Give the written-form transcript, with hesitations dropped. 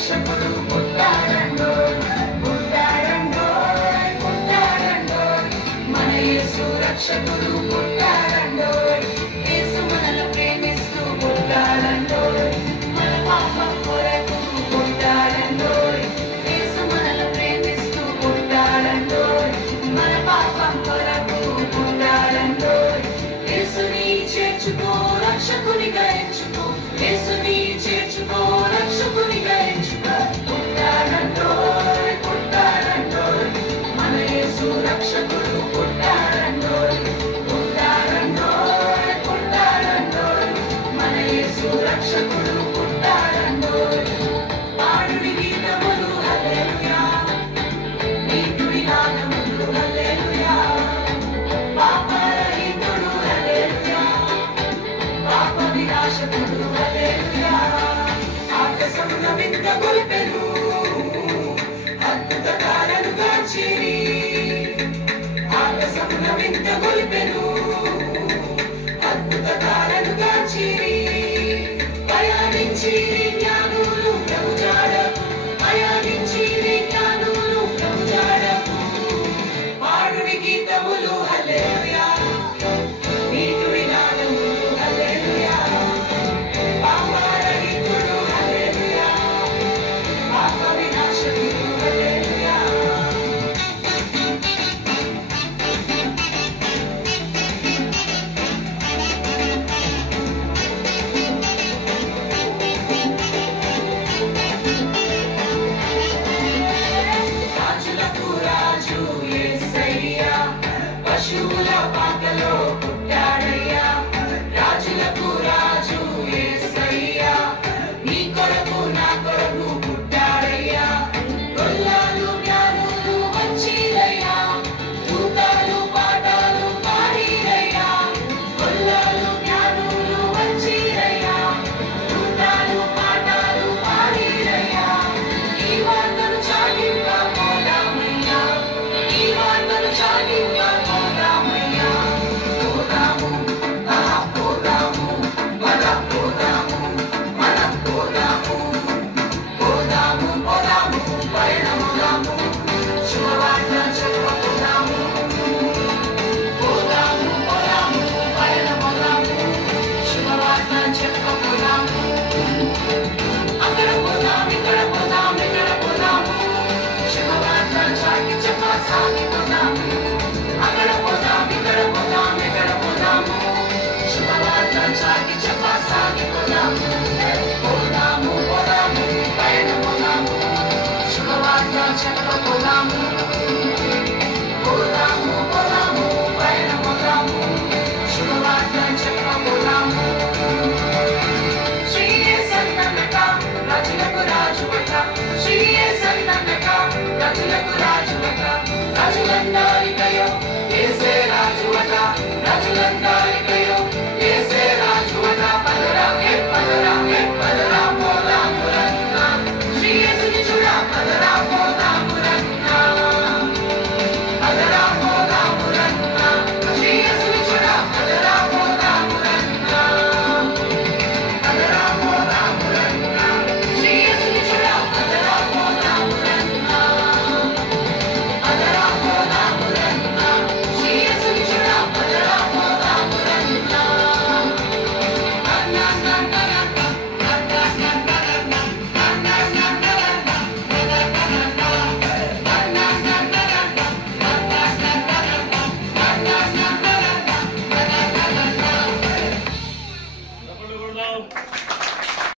రక్షకుడు పుట్టాడండోయ్ పుట్టాడండోయ్ పుట్టాడండోయ్ మన యేసు రక్షకుడు పుట్టాడండోయ్ యేసు మనల్ని ప్రేమిస్తూ పుట్టాడండోయ్ మన పాపం కొరకు పుట్టాడండోయ్ యేసు మనల్ని ప్రేమిస్తూ పుట్టాడండోయ్ మన పాపం కొరకు పుట్టాడండోయ్ యేసుని చేర్చుకో రక్షకునిగా ఎంచుకో యేసుని చేర్చుకో రక్షకునిగా ఎంచుకో పుట్టాడండోయ్ పుట్టాడండోయ్ మన యేసు రక్షకుడు పుట్టాడండోయ్ పుట్టాడండోయ్ పుట్టాడండోయ్ మన యేసు రక్షకుడు పుట్టాడండోయ్ పాడుడి గీతములు హల్లెలూయా నీతుడి నాదములు హల్లెలూయా పాపరహితుడు హల్లెలూయా పాప వినాశకుడు హల్లెలూయా ఆకాశమున వింత గొల్పెను అద్భుత కార్యాలు గాంచిరి ఆకాశమున వింత గొల్పెను అద్భుత కార్యాలు గాంచిరి పయనించిరి జ్ఞానులు ప్రభు జాడకు పయనించిరి జ్ఞానులు ప్రభు జాడకు పాడుడి గీతములు హల్లెలూయా నీతుడి నాదములు హల్లెలూయా పాపరహితుడు హల్లెలూయా పాప వినాశకుడు హల్లెలూయా రాజులకు రాజు యేసయ్యా పశువుల పాకలో పుట్టాడయ్యా రాజులకు రాజు యేసయ్యా నీ కొరకు నా కొరకు పుట్టాడయ్యా గొల్లాలు జ్ఞానులు వచ్చిరయ్యా దూతాలు పాఠాలు పాడిరయ్యా గొల్లాలు జ్ఞానులు వచ్చిరయ్యా దూతాలు పాఠాలు పాడిరయ్యా ఈ వార్తను చాటింప పోదామయ్యా ఈ వార్తను చాటింప పోదామయ్యా పోదాము పోదాము మనం పోదాము మనం పోదాము పోదాము పోదాము పయనముదాము శుభవార్త చెప్పపోదాము పోదాము పోదాము పయనముదాము శుభవార్త చెప్పపోదాము అక్కడ పోదాం ఇక్కడ పోదాం ఇక్కడ పోదాము శుభవార్త చాటి చెప్ప సాగిపోదాము అక్కడ పోదాం ఇక్కడ పోదాం ఇక్కడ పోదాము శుభవార్త చాటి చెప్ప సాగిపోదాము పోదాము పోదాము పయనముదాము శుభవార్త చెప్ప